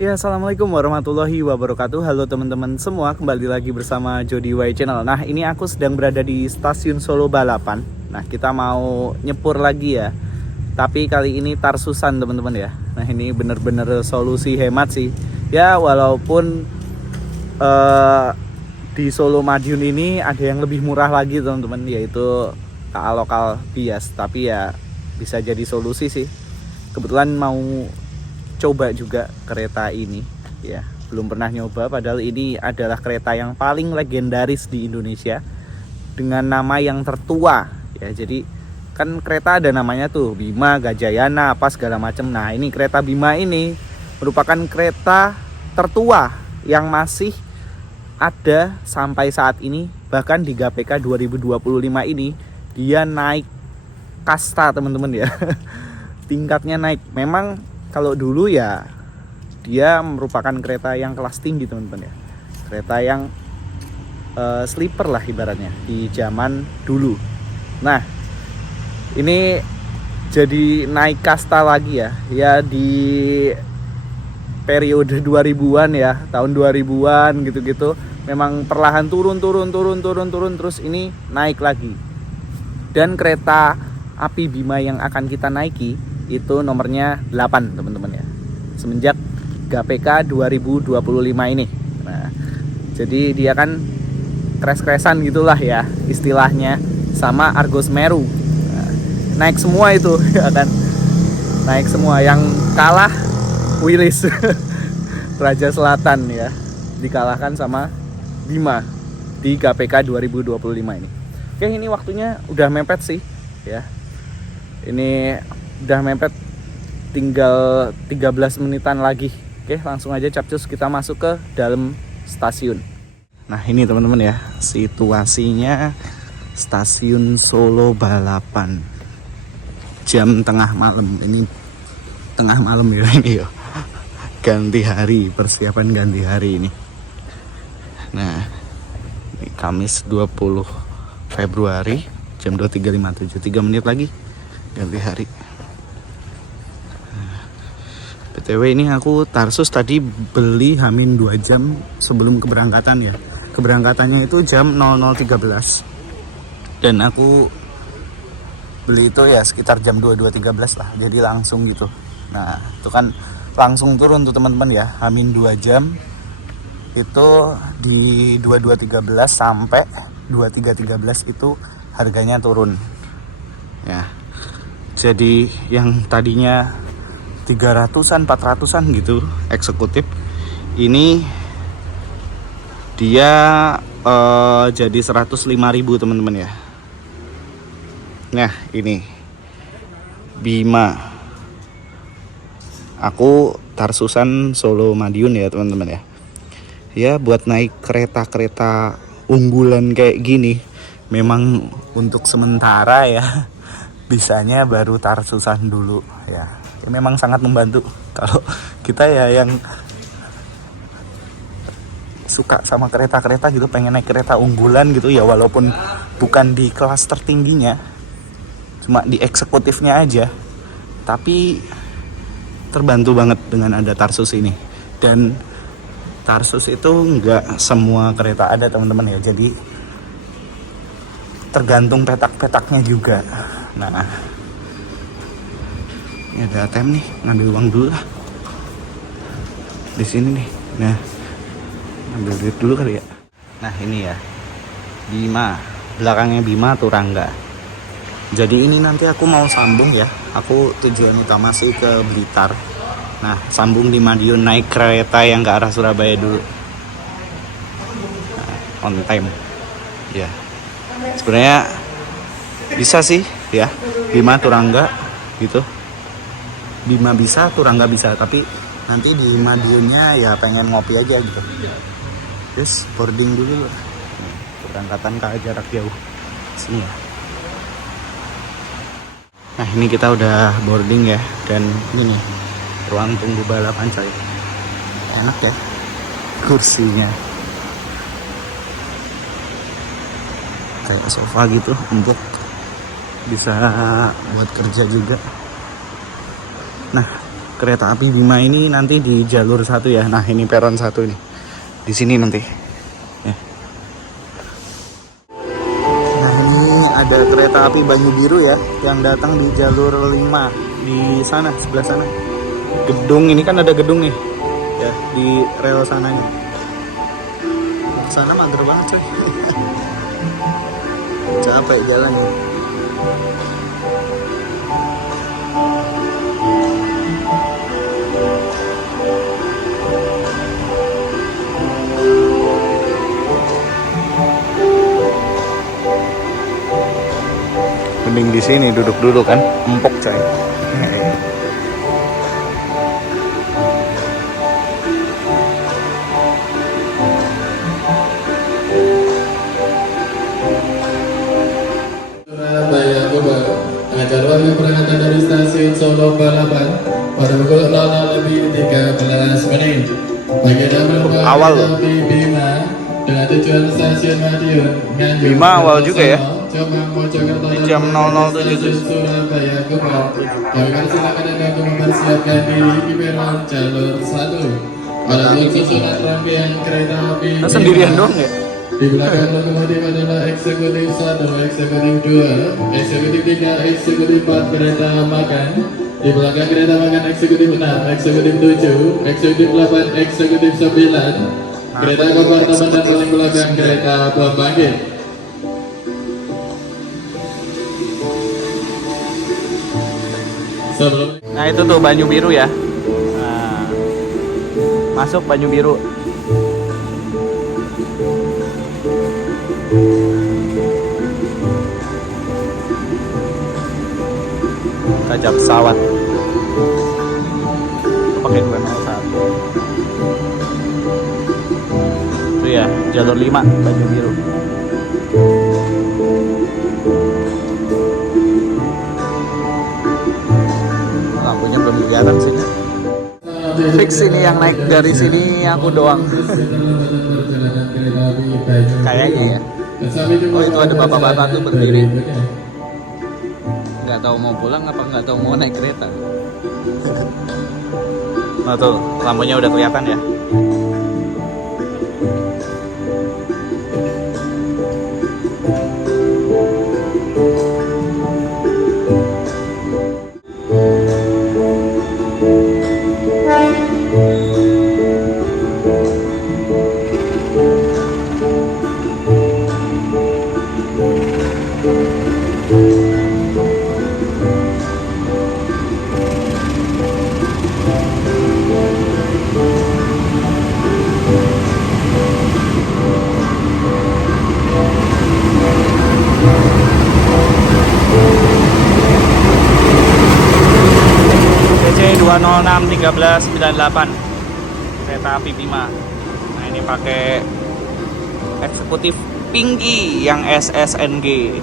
Ya, assalamualaikum warahmatullahi wabarakatuh. Halo teman-teman semua, kembali lagi bersama Jody Y Channel. Nah, ini aku sedang berada di stasiun Solo Balapan. Nah, kita mau nyepur lagi ya. Tapi kali ini Tarsusan teman-teman ya. Nah, ini bener-bener solusi hemat sih. Ya, walaupun eh, di Solo Madiun ini ada yang lebih murah lagi teman-teman, yaitu KA lokal bias. Tapi ya bisa jadi solusi sih. Kebetulan mau coba juga kereta ini ya, belum pernah nyoba, padahal ini adalah kereta yang paling legendaris di Indonesia dengan nama yang tertua ya. Jadi kan kereta ada namanya tuh Bima, Gajayana, apa segala macam. Nah, ini kereta Bima ini merupakan kereta tertua yang masih ada sampai saat ini. Bahkan di GPK 2025 ini dia naik kasta teman-teman ya. Tingkatnya naik. Memang kalau dulu ya dia merupakan kereta yang kelas tinggi teman-teman ya, kereta yang sleeper lah ibaratnya di zaman dulu. Nah, ini jadi naik kasta lagi ya, ya di periode 2000-an ya, tahun 2000-an gitu-gitu. Memang perlahan turun terus ini naik lagi. Dan kereta api Bima yang akan kita naiki itu nomornya 8 teman-teman ya, semenjak GPK 2025 ini. Nah, jadi dia kan kres-kresan gitulah ya istilahnya, sama Argo Semeru. Nah, naik semua itu ya kan, naik semua. Yang kalah Wilis Raja Selatan ya, dikalahkan sama Bima di GPK 2025 ini. Oke, ini waktunya udah mepet sih ya. Ini udah mepet, tinggal 13 menitan lagi. Oke, langsung aja capcus kita masuk ke dalam stasiun. Nah, ini teman-teman ya, situasinya stasiun Solo Balapan. Jam tengah malam. Ini tengah malam ya ini ya. Ganti hari, persiapan ganti hari ini. Nah, ini Kamis 20 Februari jam 23.57, 3 menit lagi ganti hari. BTW ini aku Tarsus tadi beli Hamin 2 jam sebelum keberangkatan ya. Keberangkatannya itu jam 00.13. Dan aku beli itu ya sekitar jam 22.13 lah. Jadi langsung gitu. Nah, itu kan langsung turun tuh teman-teman ya. Hamin 2 jam itu di 22.13 sampai 23.13 itu harganya turun. Ya. Jadi yang tadinya 300-an, 400-an gitu eksekutif, ini dia jadi 105.000 teman-teman ya. Nah, ini Bima. Aku Tarsusan Solo Madiun ya teman-teman ya. Ya, buat naik kereta-kereta unggulan kayak gini memang untuk sementara ya bisanya baru Tarsusan dulu ya. Ya, memang sangat membantu kalau kita ya yang suka sama kereta-kereta gitu, pengen naik kereta unggulan gitu ya, walaupun bukan di kelas tertingginya, cuma di eksekutifnya aja, tapi terbantu banget dengan ada Tarsus ini. Dan Tarsus itu nggak semua kereta ada teman-teman ya, jadi tergantung petak-petaknya juga. Nah, ini ada ATM nih, ngambil uang dulu lah di sini nih. Nah, ngambil duit dulu kali ya. Nah, ini ya Bima, belakangnya Bima Turangga. Jadi ini nanti aku mau sambung ya, aku tujuan utama sih ke Blitar. Nah, sambung di Madiun, naik kereta yang ke arah Surabaya dulu. Nah, on time ya. Sebenarnya bisa sih ya, Bima Turangga gitu. Bima bisa, Turangga bisa, tapi nanti di Madiunnya ya pengen ngopi aja gitu. Terus boarding dulu lah. Keberangkatan ke jarak jauh sini ya. Nah, ini kita udah boarding ya, dan ini nih ruang tunggu balapan saya. Enak ya kursinya, kayak sofa gitu untuk bisa buat kerja juga. Nah, kereta api Bima ini nanti di jalur 1 ya. Nah, ini peron 1 nih. Di sini nanti. Ya. Nah, ini ada kereta api Banyu Biru ya yang datang di jalur 5 di sana, sebelah sana. Gedung ini kan ada gedung nih. Ya, di rel sananya. Sana mager banget coy. Capek jalannya. Mending di sini duduk-duduk kan, empuk coy. Surabaya Bogor. Agar warga berangkat dari stasiun Solo Balapan pada pukul 00:13 menit. Bagi penumpang Awal kereta api Bima dengan tujuan stasiun Madiun, Nganjuk, Bima awal juga ya. Jombang, Mojokerto, Di jam 00.07. stasiun Surabaya Bogor. Kami silakan Anda untuk mempersiapkan diri di peron jalur 1. Pada susunan rangkaian kereta api Nah, sendirian doang ya? di belakang lokomotif adalah eksekutif 1, eksekutif 2, eksekutif 3, eksekutif 4 kereta makan. Di belakang kereta makan eksekutif 6, eksekutif 7, eksekutif 8, eksekutif 9. Kereta kompartemen dan paling belakang kereta pembangkit. Sebelum Nah, itu tuh Banyu Biru ya. Nah, masuk Banyu Biru. Kaca pesawat. Pakai 201. Itu ya, jalur 5 Banyu Biru. Lampunya belum kelihatan sih. Fix ini yang naik dari sini aku doang. Kayaknya ya. Oh, itu ada bapak-bapak tuh berdiri. Nggak tahu mau pulang apa nggak tahu mau naik kereta. Nah tuh lampunya udah kelihatan ya. DC 206 1398 kereta api Bima. Nah, ini pakai eksekutif Pinky yang SSNG.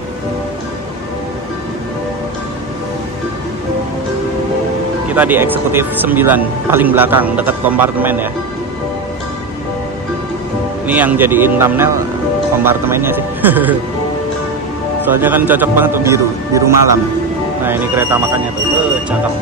Kita di eksekutif 9 paling belakang dekat kompartemen ya. Ini yang jadiin thumbnail kompartemennya sih. Soalnya kan cocok banget tuh biru malam. Nah, ini kereta makannya tuh. Cakep.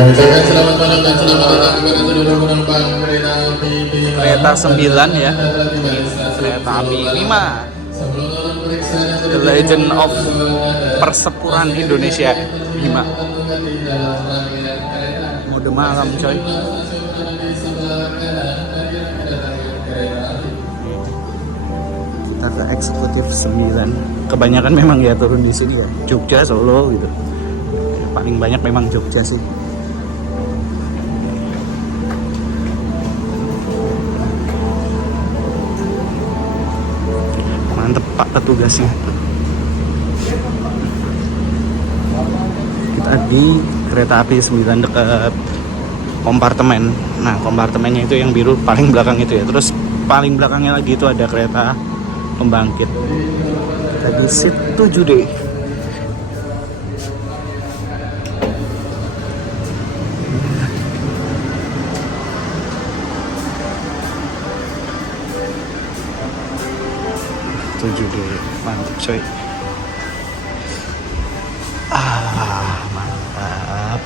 kami ucapkan selamat malam dan selamat datang kepada seluruh penumpang kereta api Bima. Kereta 9 ya. Kereta api Bima. The Legend of Persepuran Indonesia Bima. Mode malam coy. Kita ke eksekutif 9. Kebanyakan memang ya turun di sini ya. Jogja, Solo gitu. Paling banyak memang Jogja sih. Mantep Pak petugasnya. Kita di kereta api 9 dekat kompartemen. Nah, kompartemennya itu yang biru paling belakang itu ya. Terus paling belakangnya lagi itu ada kereta pembangkit. Tadi seat 7D. Setuju dulu. Mantap coy. Mantap.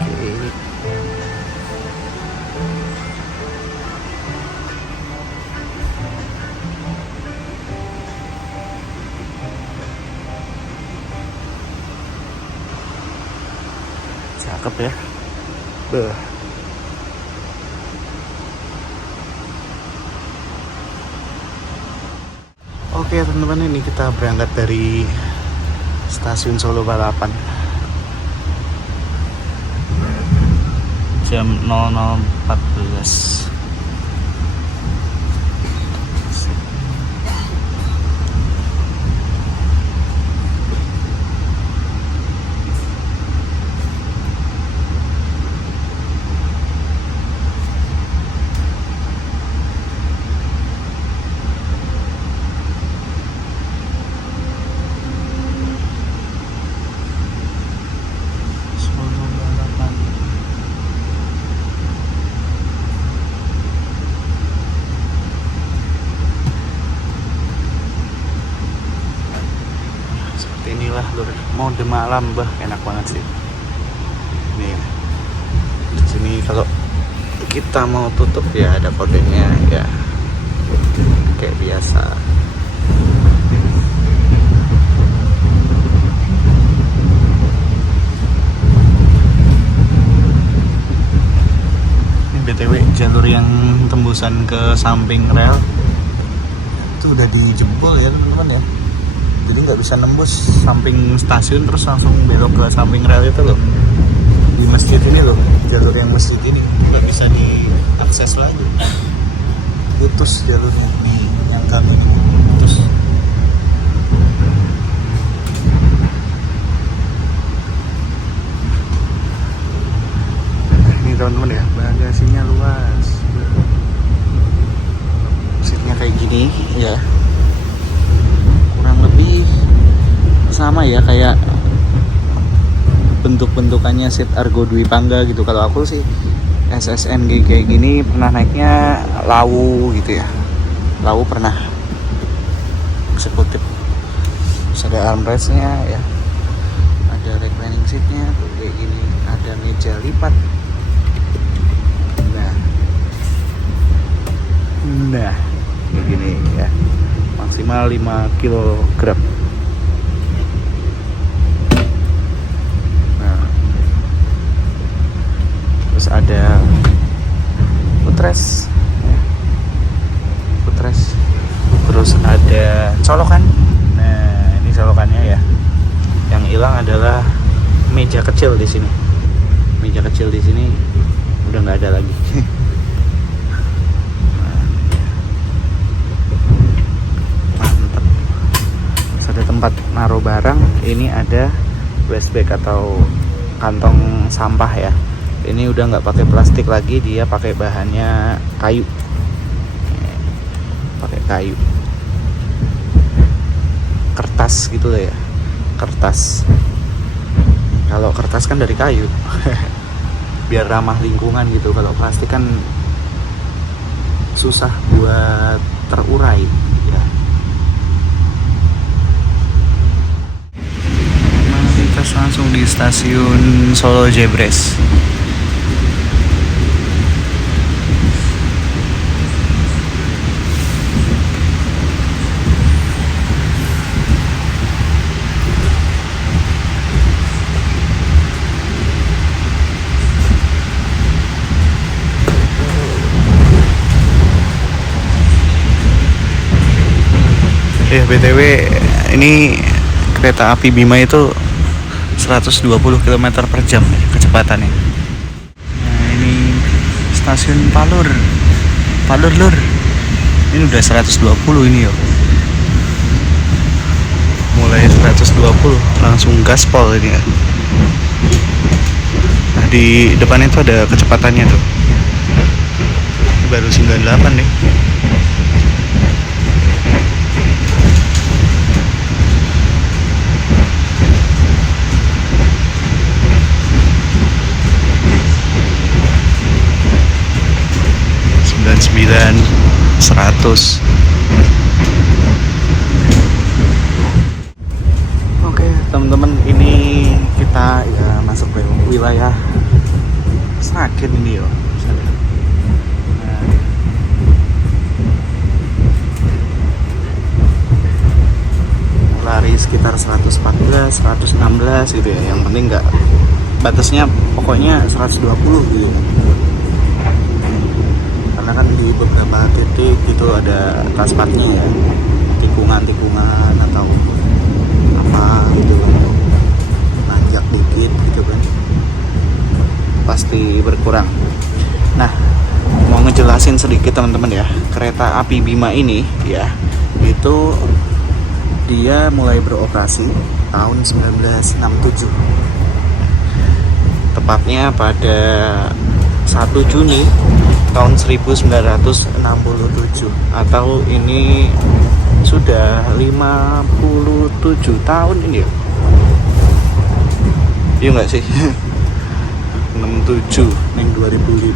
Oke. Cakep ya. Oke teman-teman, ini kita berangkat dari stasiun Solo Balapan jam 00.14. Inilah lur, mode malam bah, enak banget sih. Nih, di sini kalau kita mau tutup ya ada kodenya ya, kayak biasa. Ini BTW jalur yang tembusan ke samping rel itu udah dijebol ya teman-teman ya. Jadi nggak bisa nembus samping stasiun terus langsung belok ke samping rel itu loh. Di masjid ini loh, jalur yang masjid ini nggak bisa diakses lagi. Putus jalurnya di yang kami ini putus. Ini teman-teman ya, bagasinya luas. Seatnya kayak gini ya. Lebih sama ya kayak bentuk-bentukannya seat Argo Dwi Pangga gitu. Kalau aku sih SSNG kayak gini pernah naiknya Lawu gitu ya. Lawu pernah eksekutif. Terus ada armrestnya ya, ada reclining seatnya tuh kayak gini, ada meja lipat. Nah kayak gini ya, maksimal 5 kg. Nah, terus ada footrest ya. Terus ada colokan. Nah ini colokannya ya, yang hilang adalah meja kecil di sini. Meja kecil di sini udah nggak ada lagi. Ada tempat naruh barang. Ini ada waste bag atau kantong sampah ya. Ini udah nggak pakai plastik lagi, dia pakai bahannya kayu. Pakai kayu, kertas gitu lah ya, kertas. Kalau kertas kan dari kayu. Biar ramah lingkungan gitu. Kalau plastik kan susah buat terurai ya. Langsung di stasiun Solo Jebres. BTW ini kereta api Bima itu 120 km per jam ya, kecepatannya. Nah ini stasiun Palur lur. Ini udah 120 ini yo. Mulai 120 langsung gaspol ini ya. Nah di depan itu ada kecepatannya tuh. Ini baru 98 nih. Dan 9 100. teman-teman, ini kita ya masuk ke wilayah Sragen ini yo. Nah, lari sekitar 114, 116 gitu ya. Yang penting nggak batasnya, pokoknya 120 gitu. Karena kan di beberapa titik itu ada transportnya ya, tikungan-tikungan atau apa gitu, nanjak dikit gitu kan, pasti berkurang. Nah, mau ngejelasin sedikit teman-teman ya, kereta api Bima ini ya, itu dia mulai beroperasi tahun 1967, tepatnya pada 1 Juni tahun 1967, atau ini sudah 57 tahun ini ya. Iya nggak sih? 67 ning 2025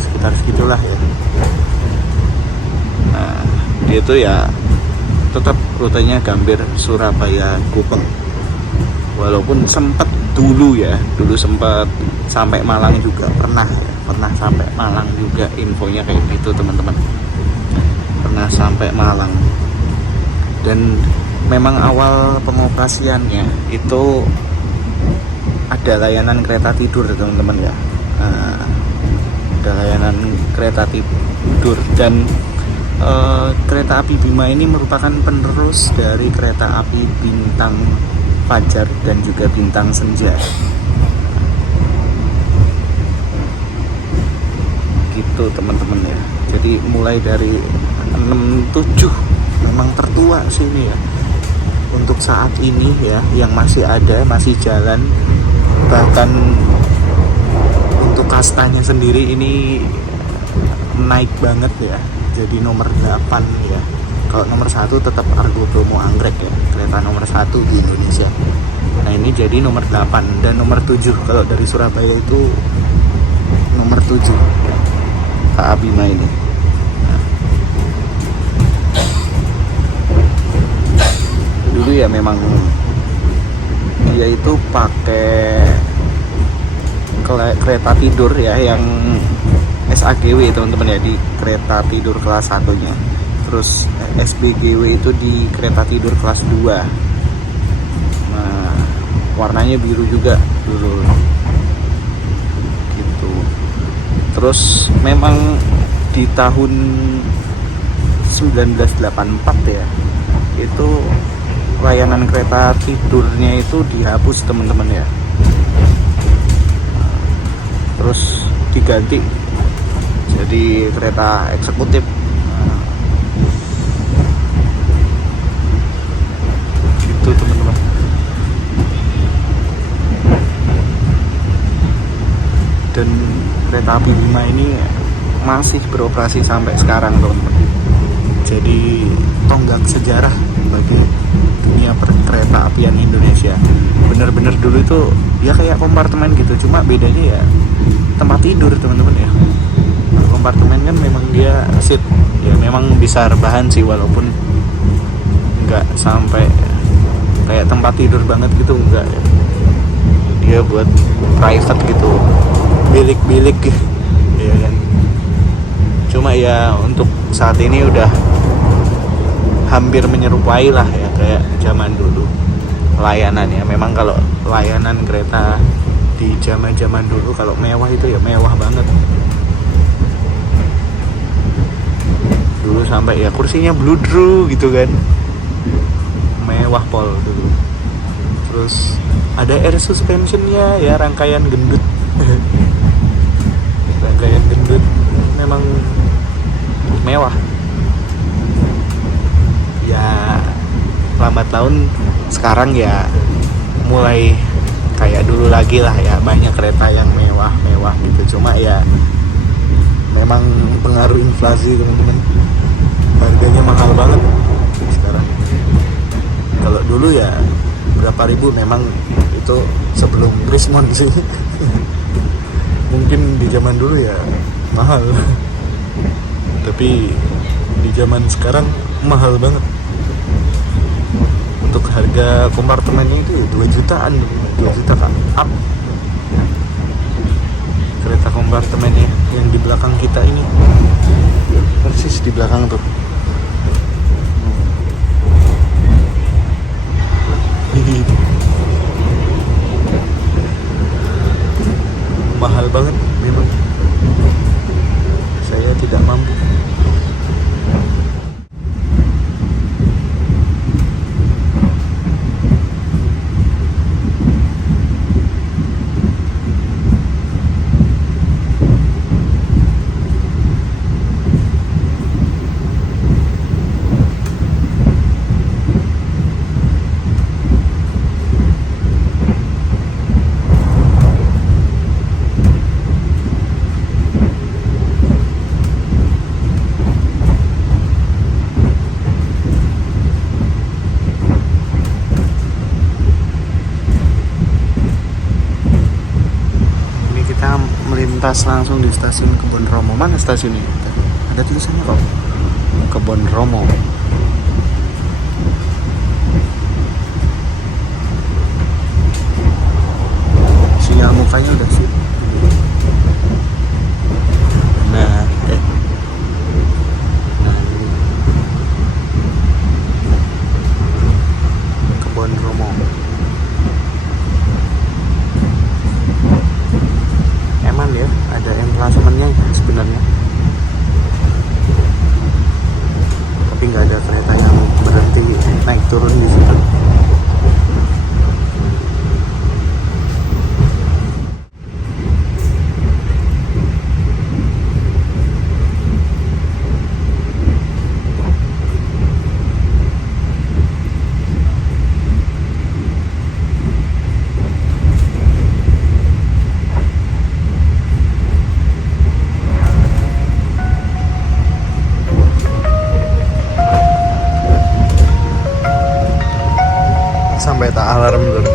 sekitar segitulah ya. Nah, dia itu ya tetap rutenya Gambir Surabaya Gubeng. Walaupun sempat dulu sempat sampai Malang juga, pernah sampai Malang juga, infonya kayak gitu teman-teman, pernah sampai Malang. Dan memang awal pengoperasiannya itu ada layanan kereta tidur teman-teman ya. Ada layanan kereta tidur, dan kereta api Bima ini merupakan penerus dari kereta api Bintang Fajar dan juga Bintang Senja. Gitu teman-teman ya. Jadi mulai dari 67 memang tertua sih ini ya. Untuk saat ini ya, yang masih ada, masih jalan. Bahkan untuk kastanya sendiri ini naik banget ya. Jadi nomor 8 ya. Kalau nomor 1 tetap Argo Bromo Anggrek ya, kereta nomor 1 di Indonesia. Nah, ini jadi nomor 8 dan nomor 7 kalau dari Surabaya itu nomor 7 KA Bima ini. Nah, dulu ya memang dia itu pakai kereta tidur ya, yang SAGW teman-teman ya, di kereta tidur kelas 1-nya. Terus SBGW itu di kereta tidur kelas 2. Nah, warnanya biru juga dulu gitu. Terus memang di tahun 1984 ya, itu layanan kereta tidurnya itu dihapus teman-teman ya. Terus diganti jadi kereta eksekutif. Gitu teman-teman. Dan kereta api Bima ini masih beroperasi sampai sekarang teman-teman. Jadi tonggak sejarah bagi dunia perkereta apian Indonesia. Bener-bener dulu itu ya kayak kompartemen gitu, cuma bedanya ya tempat tidur teman-teman ya. Kompartemen kan memang dia seat ya, memang bisa rebahan sih, walaupun nggak sampai kayak tempat tidur banget gitu, enggak ya. Dia buat private gitu, bilik-bilik ya kan. Cuma ya untuk saat ini udah hampir menyerupai lah ya kayak zaman dulu layanannya. Memang kalau layanan kereta di zaman-zaman dulu kalau mewah itu ya mewah banget. Dulu sampai ya kursinya bludru gitu kan, mewah pol dulu. Terus ada air suspensionnya ya, rangkaian gendut. Rangkaian gendut memang mewah ya. Lambat laun sekarang ya mulai kayak dulu lagi lah ya, banyak kereta yang mewah gitu. Cuma ya memang pengaruh inflasi teman-teman, harganya mahal banget sekarang. Kalau dulu ya berapa ribu, memang itu sebelum Krismon sih. Mungkin di zaman dulu ya mahal, tapi di zaman sekarang mahal banget. untuk harga kompartemennya itu 2 jutaan, 2 juta kan up. Kereta kompartemennya yang di belakang kita ini, persis di belakang tuh. Mahal banget memang, saya tidak mampu. Melintas langsung di stasiun Kebon Romo. Mana stasiunnya? Ada tulisannya kok, Kebon Romo. Sinyal mukanya udah sip. Nah, Kebon Romo. Ya, ada emplasemennya sebenarnya, tapi nggak ada kereta yang berhenti naik turun di situ. Sampai tak alarm dulu.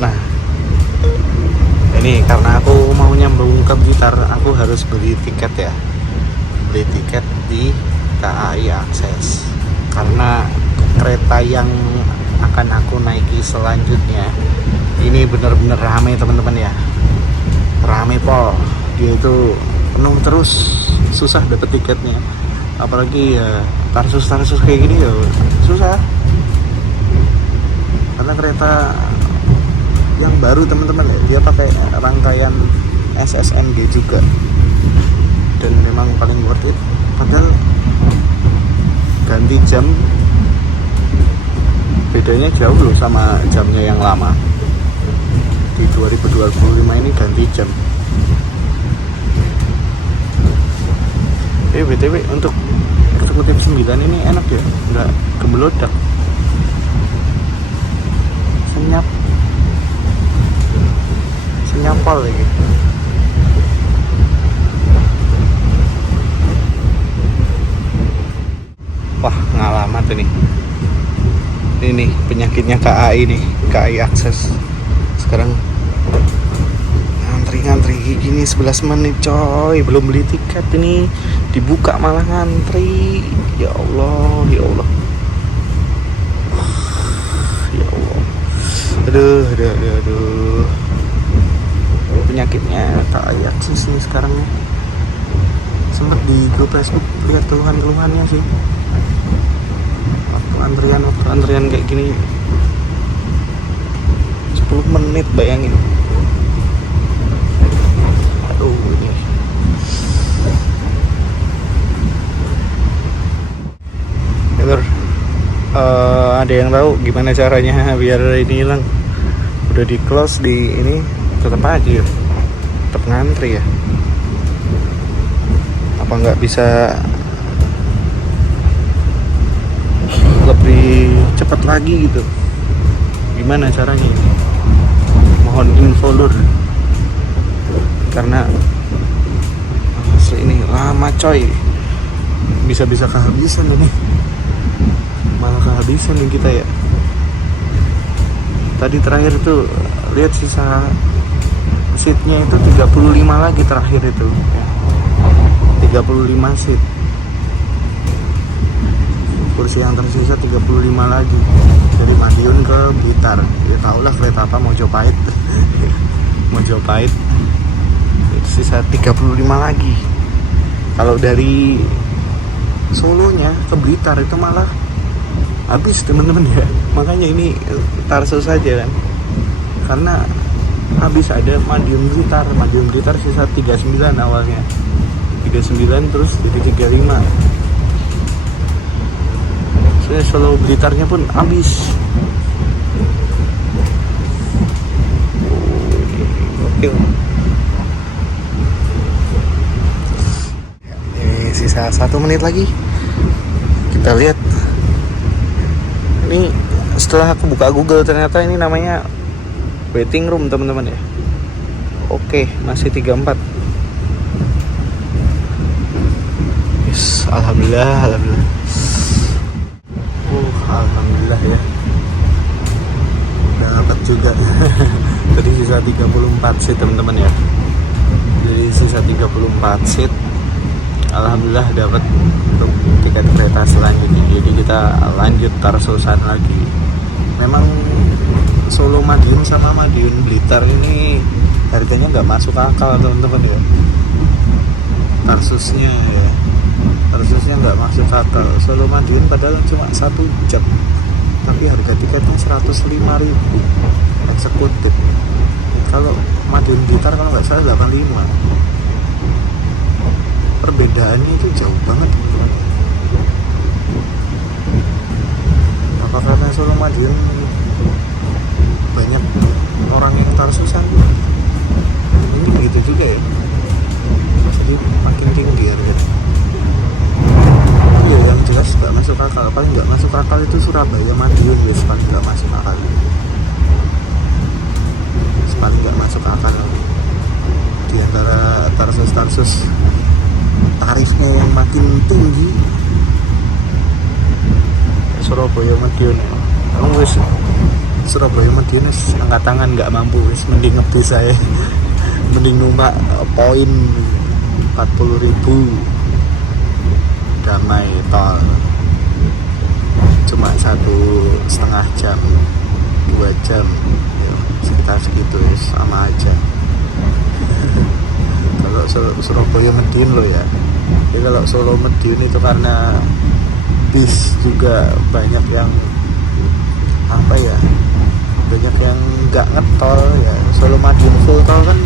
Nah, ini karena aku mau nyambung ke Blitar, aku harus beli tiket ya. Beli tiket di KAI Akses. Karena kereta yang akan aku naiki selanjutnya ini benar-benar ramai teman-teman ya. Ramai pol. Dia itu penuh terus, susah dapet tiketnya. Apalagi ya tarsus kayak gini ya susah, karena kereta yang baru teman-teman ya, dia pakai rangkaian SSNG juga dan memang paling worth it. Padahal ganti jam bedanya jauh loh sama jamnya yang lama. Di 2025 ini ganti jam. BTW untuk eksekutif 9 ini enak ya, nggak gemelodak, senyapal lagi. Wah, ngalamat ini penyakitnya KAI nih, KAI Akses. Sekarang ngantri gini 11 menit coy, belum beli tiket ini, dibuka malah ngantri. Ya Allah, ya Allah, ya Allah. Aduh. Penyakitnya KAI Akses nih sekarang nih. Sempet di grup Facebook lihat keluhannya sih. Waktu antrian kayak gini 10 menit, bayangin. Aduh, ini ada yang tahu gimana caranya biar ini hilang? Udah di close di ini tetap aja ya, tetap ngantri ya. Apa nggak bisa lebih cepat lagi gitu? Gimana caranya? Mohon info lur, karena asli ini lama coy, bisa kehabisan ini, malah kehabisan nih kita ya. Tadi terakhir tuh lihat sisa seatnya itu 35 lagi terakhir itu ya. 35 seat. kursi yang tersisa 35 lagi dari Madiun ke Blitar. Ya tau lah kereta apa, Mojopahit. Mojopahit. Sisa 35 lagi. Kalau dari Solonya ke Blitar itu malah habis teman-teman ya. Makanya ini Tarsus saja kan, karena habis ada Madiun Blitar sisa 39 awalnya, 39 terus jadi 35. Soalnya Solo Blitarnya pun habis. Oke. Ini sisa 1 menit lagi. Kita lihat. Ini setelah aku buka Google ternyata ini namanya waiting room teman-teman ya. Oke, masih 34. Yes, alhamdulillah. Alhamdulillah ya. Dapat juga. Tadi sisa 34 seat teman-teman ya. Jadi sisa 34 seat. Alhamdulillah dapat untuk tiket kereta selanjutnya. Jadi kita lanjut Tarsusan lagi. Memang Solo Madiun sama Madiun Blitar ini harganya nggak masuk akal teman-teman ya. Tarsusnya nggak masuk akal. Solo Madiun padahal cuma 1 jam, tapi harga tiketnya 105.000 eksekutif. Kalau Madiun Blitar kalau nggak salah 85. Perbedaannya itu jauh banget teman-teman. Apa karena Solo Madiun banyak orang yang Tarsusan? Ini gitu juga ya, jadi makin tinggi harganya. Iya, yang jelas nggak masuk akal. Paling nggak masuk akal itu Surabaya Madiun, ya paling nggak masuk akal. Paling nggak masuk akal di antara Tarsus tarifnya yang makin tinggi. Surabaya Madiun emang wis Surabaya Madiun angkat tangan nggak mampu, wis mending ngebis saya. Mending numpak poin 40.000 damai tol cuma 1,5 jam 2 jam ya, sekitar segitu sama aja. Kalau Surabaya Madiun lo ya. Jadi kalau Solo Madiun itu karena bis juga banyak yang apa ya, banyak yang nggak ngetol ya. Solo Madiun full tol kan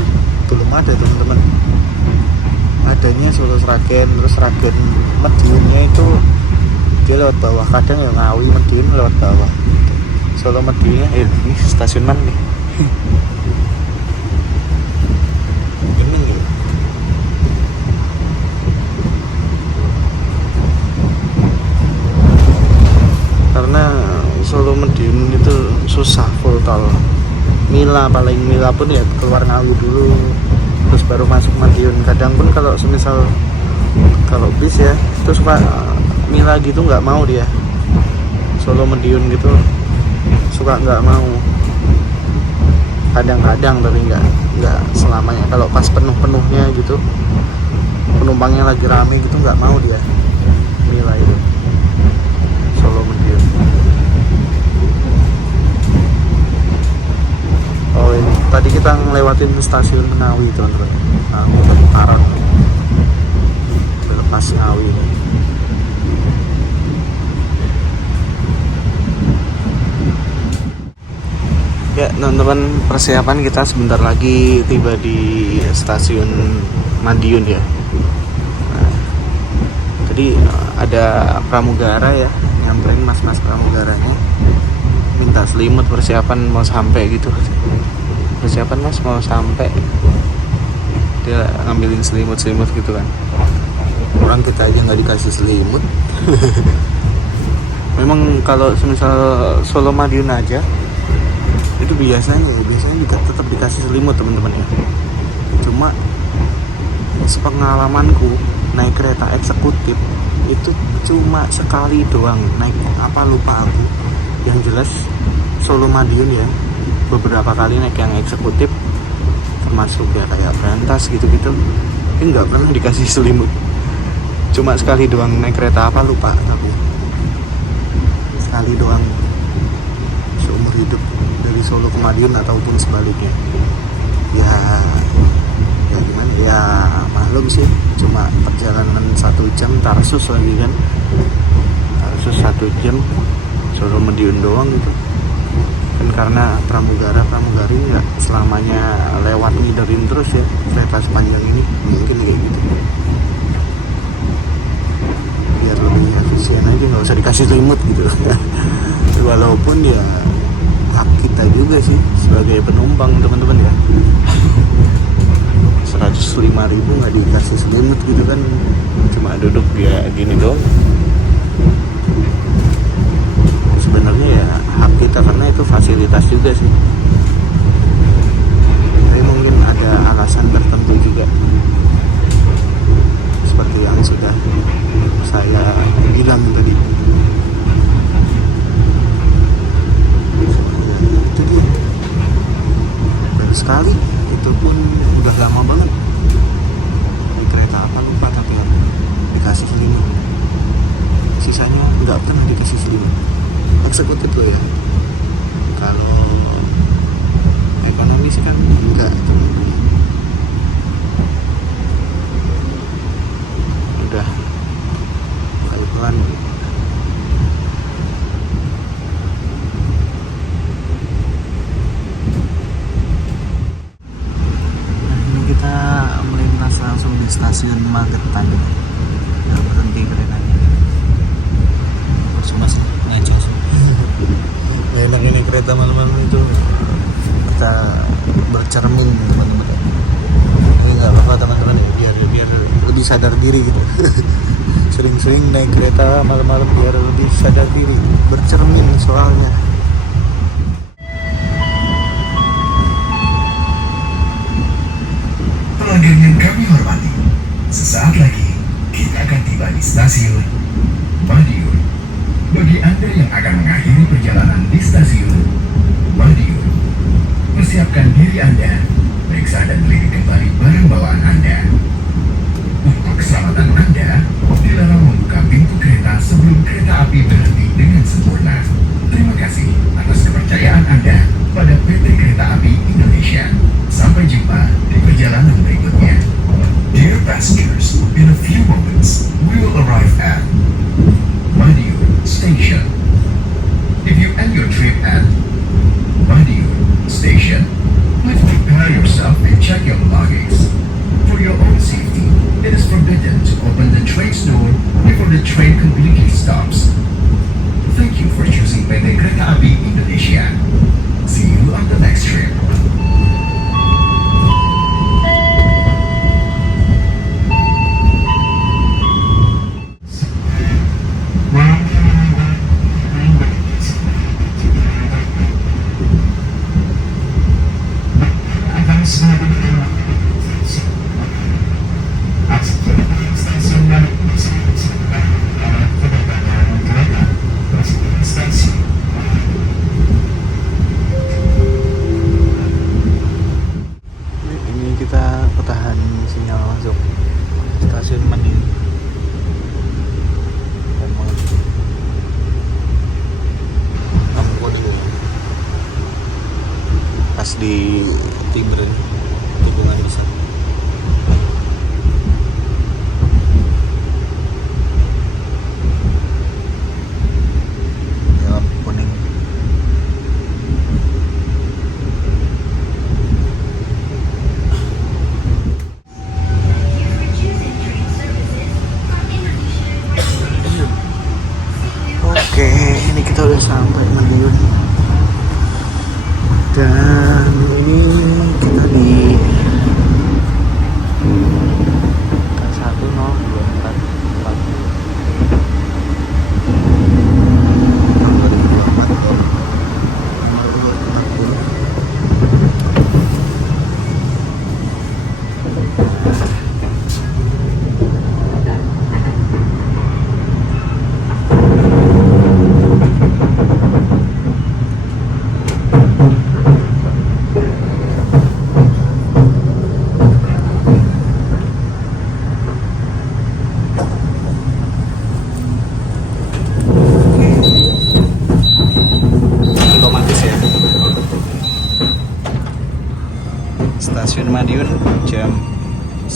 belum ada teman-teman. Adanya Solo Sragen, terus Sragen Madiunnya itu dia lewat bawah. Kadang yang Ngawi Madiun lewat bawah. Solo Madiunnya ini stasiun mana nih? Karena Solo Madiun itu susah full tol. Mila pun ya keluar Ngawi dulu terus baru masuk Madiun. Kadang pun kalau semisal kalau bis ya itu suka Mila gitu nggak mau dia. Solo Madiun gitu suka nggak mau. Kadang-kadang tapi nggak selamanya. Kalau pas penuhnya gitu, penumpangnya lagi rame gitu nggak mau dia Mila itu. Solo Madiun. Oh ini tadi kita ngelewatin stasiun Ngawi teman-teman. Ngawi Pemekaran. Lepas Ngawi ini. Ya teman-teman, persiapan kita sebentar lagi tiba di stasiun Madiun ya. Nah, tadi ada pramugara ya, nyamperin mas-mas pramugaranya, minta selimut, persiapan mau sampai gitu. Persiapan mas mau sampai, dia ngambilin selimut gitu kan. Orang kita aja nggak dikasih selimut. Memang kalau misal Solo Madiun aja itu biasanya juga tetap dikasih selimut teman-teman ya. Cuma sepengalamanku naik kereta eksekutif itu cuma sekali doang naik, apa lupa aku. Yang jelas Solo Madiun ya beberapa kali naik yang eksekutif, termasuk ya kayak Brantas gitu-gitu, tapi nggak pernah dikasih selimut. Cuma sekali doang naik kereta apa lupa aku. sekali doang seumur hidup, dari Solo ke Madiun ataupun sebaliknya. Ya gimana ya, maklum sih, cuma perjalanan 1 jam, Tarsus lagi kan, Tarsus 1 jam, Solo Madiun doang gitu kan, karena pramugari nggak selamanya lewat ngiderin terus ya kereta sepanjang ini, mungkin kayak gitu, biar lebih efisien aja, nggak usah dikasih selimut gitu. Walaupun ya hak kita juga sih sebagai penumpang teman-teman ya, 105.000 nggak dikasih selimut gitu kan, cuma duduk ya gini doang. Sebenarnya ya hak kita, karena itu fasilitas juga sih, tapi mungkin ada alasan tertentu juga seperti yang sudah saya bilang tadi. Itu dia, baru sekali, itu pun udah lama banget di kereta apa lupa, tapi dikasih selimut, sisanya nggak pernah dikasih selimut. Eksekutif loh ya, kalau ekonomi sih kan enggak, itu udah pelan-pelan gitu. Nah, ini kita melintas langsung di stasiun Magetan, udah berhenti keretanya. Cuma ngaco sih. Enak ini kereta malam-malam itu, kita bercermin teman-teman. Ini nggak apa-apa teman-teman ya, biar lebih sadar diri gitu. Sering-sering naik kereta malam-malam biar lebih sadar diri, bercermin soalnya. Pelanggan yang kami hormati, sesaat lagi kita akan tiba di stasiun Madiun. Bagi Anda yang akan mengakhiri perjalanan di stasiun Madiun, persiapkan diri Anda, periksa dan teliti kembali barang bawaan Anda. Untuk keselamatan Anda, dilarang membuka pintu kereta sebelum kereta api berhenti dengan sempurna. Terima kasih atas kepercayaan Anda pada PT Kereta Api Indonesia. Sampai jumpa di perjalanan berikutnya. Dear passengers, in a few moments, we will arrive at Madiun Station. If you end your trip at Madiun Station, please prepare yourself and check your belongings. For your own safety, it is forbidden to open the train's door before the train completely stops. Thank you for choosing PT Kereta Api Indonesia. See you on the next trip.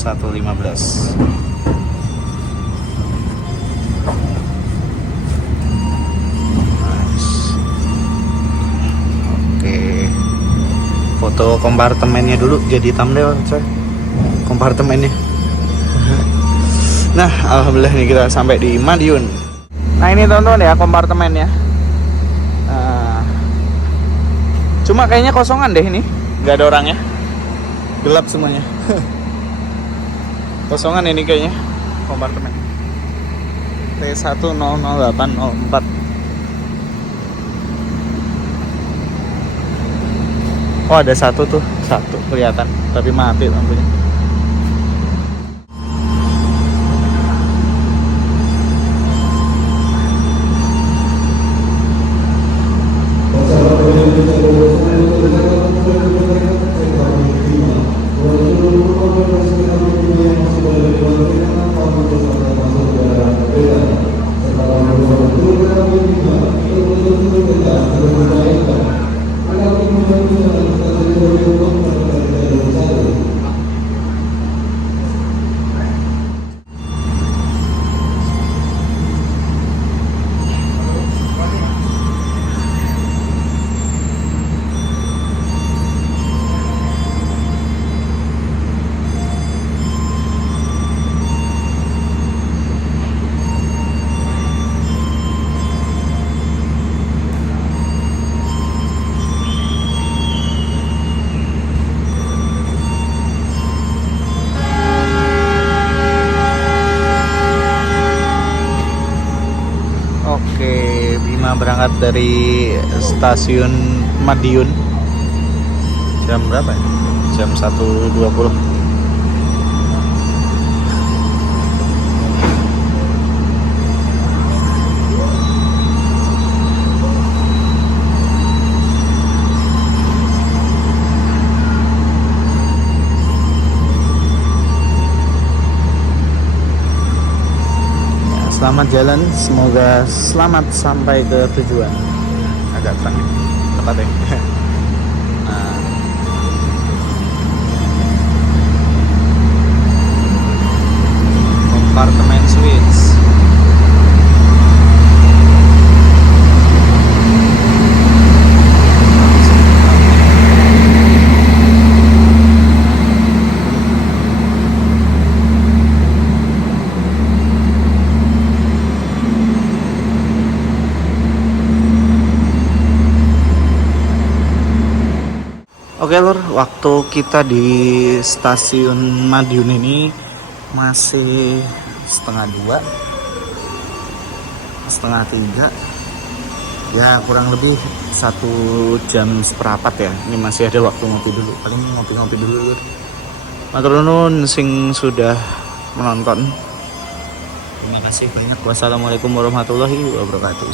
1.15. Oke, foto kompartemennya dulu jadi thumbnail coy, kompartemennya. Nah, alhamdulillah nih kita sampai di Madiun. Nah ini teman-teman ya kompartemennya. Cuma kayaknya kosongan deh ini, nggak ada orangnya, gelap semuanya. Kosongan ini kayaknya kompartemen. T100804. Oh ada satu tuh, satu kelihatan, tapi mati lampunya. Oke, Bima berangkat dari stasiun Madiun jam berapa ya? Jam 1.20. Selamat jalan, semoga selamat sampai ke tujuan. Agak terang nih, tepatnya. Nah. Kompartemen switch. Oke lur, waktu kita di stasiun Madiun ini masih setengah 2, setengah 3, ya kurang lebih 1 jam seperempat ya. Ini masih ada waktu ngopi dulu, paling ngopi-ngopi dulu lur. Matur nuwun sing sudah menonton. Terima kasih banyak. Wassalamualaikum warahmatullahi wabarakatuh.